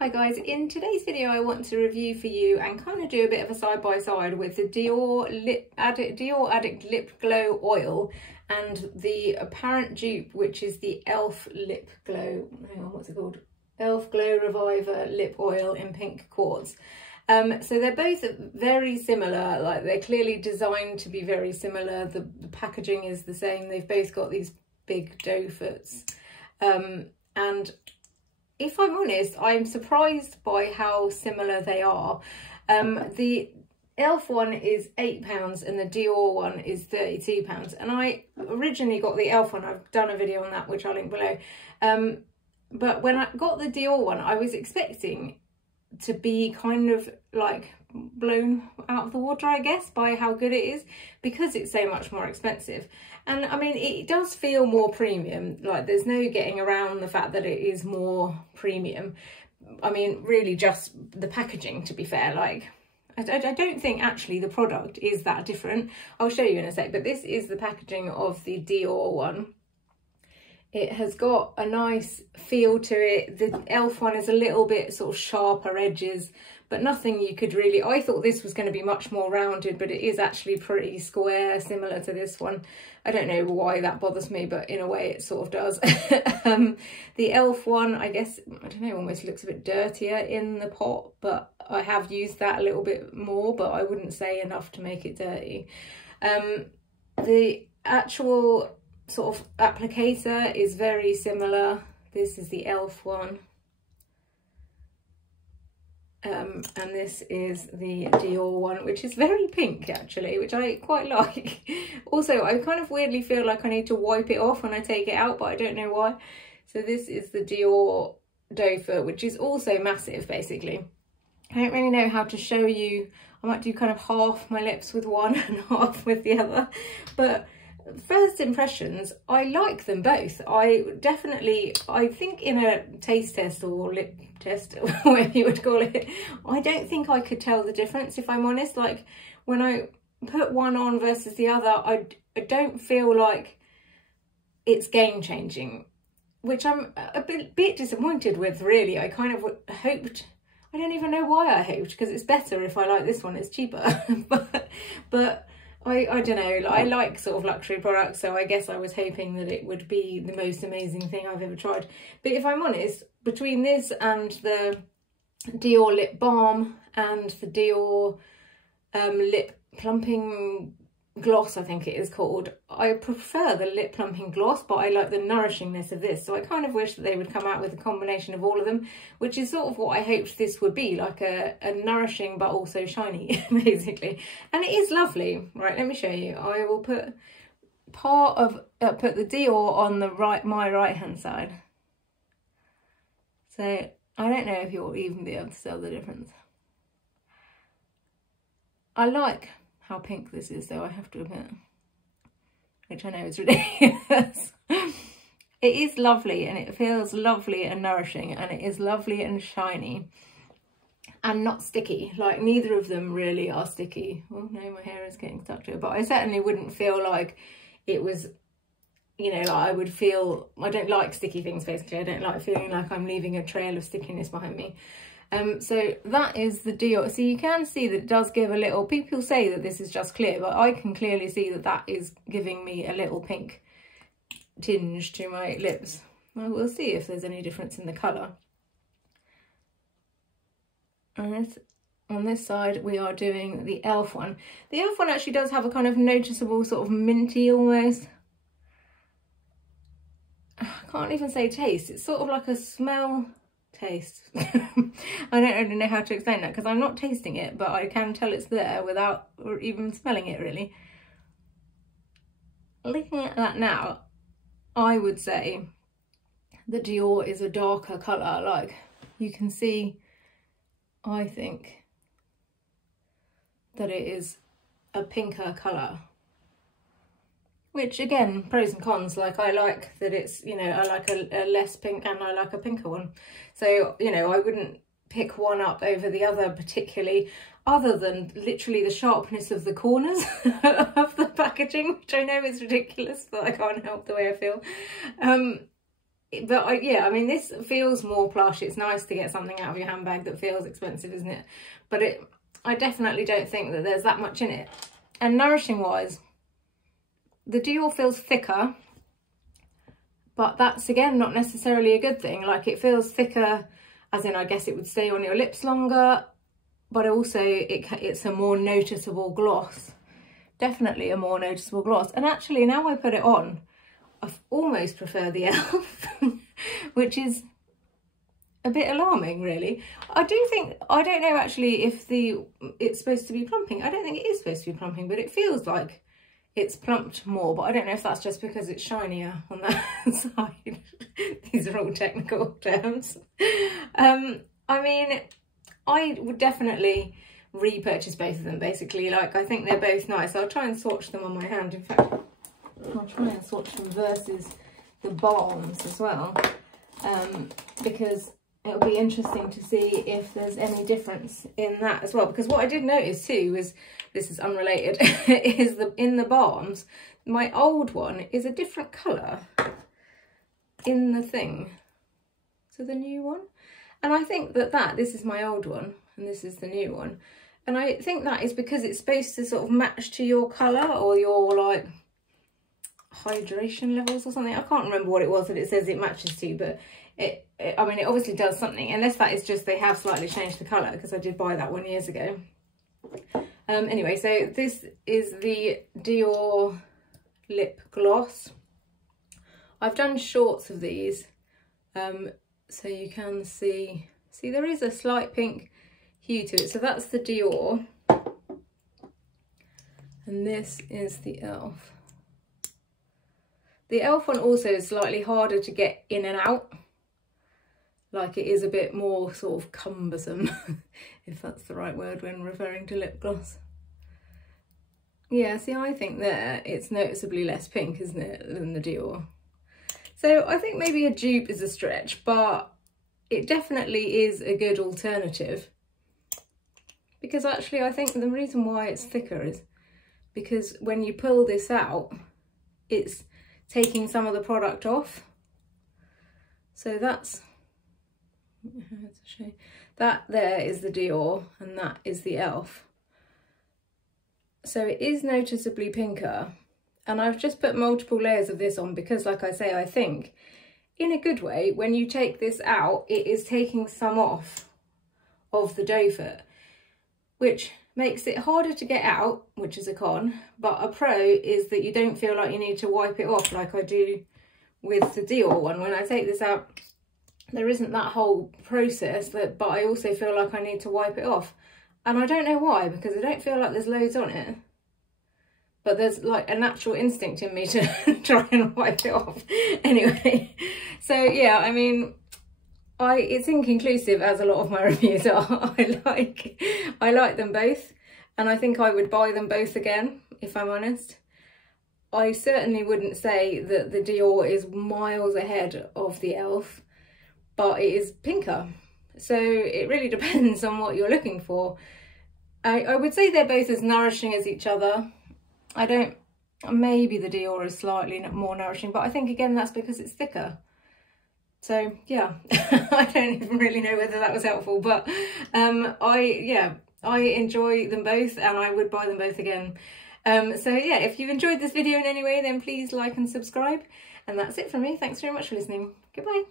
Hi guys, in today's video I want to review for you and kind of do a bit of a side-by-side with the Dior Addict Lip Glow Oil and the apparent dupe, which is the e.l.f. Lip Glow, hang on, what's it called? e.l.f. Glow Reviver Lip Oil in pink quartz. So they're both very similar, like they're clearly designed to be very similar. The packaging is the same. They've both got these big doe foots. And if I'm honest, I'm surprised by how similar they are. The e.l.f. one is £8 and the Dior one is £32. And I originally got the e.l.f. one. I've done a video on that, which I'll link below. But when I got the Dior one, I was expecting to be kind of like blown out of the water, I guess, by how good it is, because it's so much more expensive. And I mean, it does feel more premium, like there's no getting around the fact that it is more premium. I mean, really just the packaging, to be fair. Like I don't think actually the product is that different. I'll show you in a sec, but this is the packaging of the Dior one. It has got a nice feel to it. The e.l.f. one is a little bit sort of sharper edges, but nothing you could really... I thought this was going to be much more rounded, but it is actually pretty square, similar to this one. I don't know why that bothers me, but in a way it sort of does. The e.l.f. one, I guess, I don't know, almost looks a bit dirtier in the pot, but I have used that a little bit more, but I wouldn't say enough to make it dirty. The actual sort of applicator is very similar. This is the e.l.f. one. And this is the Dior one, which is very pink actually, which I quite like. Also, I kind of weirdly feel like I need to wipe it off when I take it out, but I don't know why. So this is the Dior doe foot, which is also massive basically. I don't really know how to show you. I might do kind of half my lips with one and half with the other, but first impressions, I like them both. I think in a taste test or lip test, or whatever you would call it, I don't think I could tell the difference, if I'm honest. Like when I put one on versus the other, I don't feel like it's game changing, which I'm a bit disappointed with, really. I kind of hoped, I don't even know why I hoped, because it's better if I like this one, it's cheaper. but I don't know, I like sort of luxury products, so I guess I was hoping that it would be the most amazing thing I've ever tried. But if I'm honest, between this and the Dior Lip Balm and the Dior Lip Plumping Gloss, I think it is called, I prefer the Lip Plumping Gloss, but I like the nourishingness of this. So I kind of wish that they would come out with a combination of all of them, which is sort of what I hoped this would be, like a nourishing but also shiny, basically. And it is lovely. Right, let me show you. I will put put the Dior on the my right hand side. So I don't know if you'll even be able to tell the difference. I like how pink this is, though, I have to admit, which I know is ridiculous. It is lovely and it feels lovely and nourishing, and it is lovely and shiny and not sticky. Like neither of them really are sticky. Oh no, my hair is getting stuck to it, but I certainly wouldn't feel like it was, you know, like I would feel, I don't like sticky things basically. I don't like feeling like I'm leaving a trail of stickiness behind me. So that is the Dior. So you can see that it does give a little, people say that this is just clear, but I can clearly see that that is giving me a little pink tinge to my lips. Well, we'll see if there's any difference in the colour. And on this side we are doing the e.l.f. one. The e.l.f. one actually does have a kind of noticeable sort of minty almost. I can't even say taste, it's sort of like a smell taste. I don't really know how to explain that because I'm not tasting it, but I can tell it's there without even smelling it really. Looking at that now, I would say that Dior is a darker colour. Like you can see, I think that it is a pinker colour. Which again, pros and cons, like I like that it's, you know, I like a less pink and I like a pinker one. So, you know, I wouldn't pick one up over the other particularly, other than literally the sharpness of the corners of the packaging, which I know is ridiculous, but I can't help the way I feel. But yeah, I mean, this feels more plush. It's nice to get something out of your handbag that feels expensive, isn't it? But I definitely don't think that there's that much in it. And nourishing wise, the Dior feels thicker, but that's again not necessarily a good thing. Like, it feels thicker as in, I guess it would stay on your lips longer, but also it's a more noticeable gloss. Definitely a more noticeable gloss. And actually, now I put it on, I almost prefer the e.l.f. which is a bit alarming, really. I don't know actually if it's supposed to be plumping. I don't think it is supposed to be plumping, but it feels like it's plumped more, but I don't know if that's just because it's shinier on that side. These are all technical terms. I mean, I would definitely repurchase both of them, basically. Like, I think they're both nice. I'll try and swatch them on my hand. In fact, I'll try and swatch them versus the balms as well, because it'll be interesting to see if there's any difference in that as well. Because what I did notice too was, this is unrelated, is in the balms, my old one is a different colour in the thing to the new one. And I think that this is my old one and this is the new one. And I think that is because it's supposed to sort of match to your colour or your like hydration levels or something. I can't remember what it was that it says it matches to, but I mean, it obviously does something, unless that is just they have slightly changed the colour, because I did buy that one years ago. Anyway, so this is the Dior Lip Gloss. I've done shorts of these, so you can see there is a slight pink hue to it. So that's the Dior, and this is the e.l.f. The e.l.f. one also is slightly harder to get in and out. Like, it is a bit more sort of cumbersome, if that's the right word when referring to lip gloss. Yeah, see, I think there it's noticeably less pink, isn't it, than the Dior. So I think maybe a dupe is a stretch, but it definitely is a good alternative. Because actually I think the reason why it's thicker is because when you pull this out, it's taking some of the product off. So that's, that there is the Dior and that is the e.l.f. So it is noticeably pinker, and I've just put multiple layers of this on because, like I say, I think in a good way, when you take this out, it is taking some off of the doe foot, which makes it harder to get out, which is a con, but a pro is that you don't feel like you need to wipe it off like I do with the Dior one. When I take this out, there isn't that whole process, but I also feel like I need to wipe it off. And I don't know why, because I don't feel like there's loads on it. But there's like a natural instinct in me to try and wipe it off. Anyway, so yeah, I mean, it's inconclusive, as a lot of my reviews are. I like them both, and I think I would buy them both again, if I'm honest. I certainly wouldn't say that the Dior is miles ahead of the e.l.f., but it is pinker. So it really depends on what you're looking for. I would say they're both as nourishing as each other. Maybe the Dior is slightly more nourishing, but I think again that's because it's thicker. So yeah, I don't even really know whether that was helpful, but I enjoy them both and I would buy them both again. So yeah, if you enjoyed this video in any way, then please like and subscribe. And that's it from me. Thanks very much for listening. Goodbye.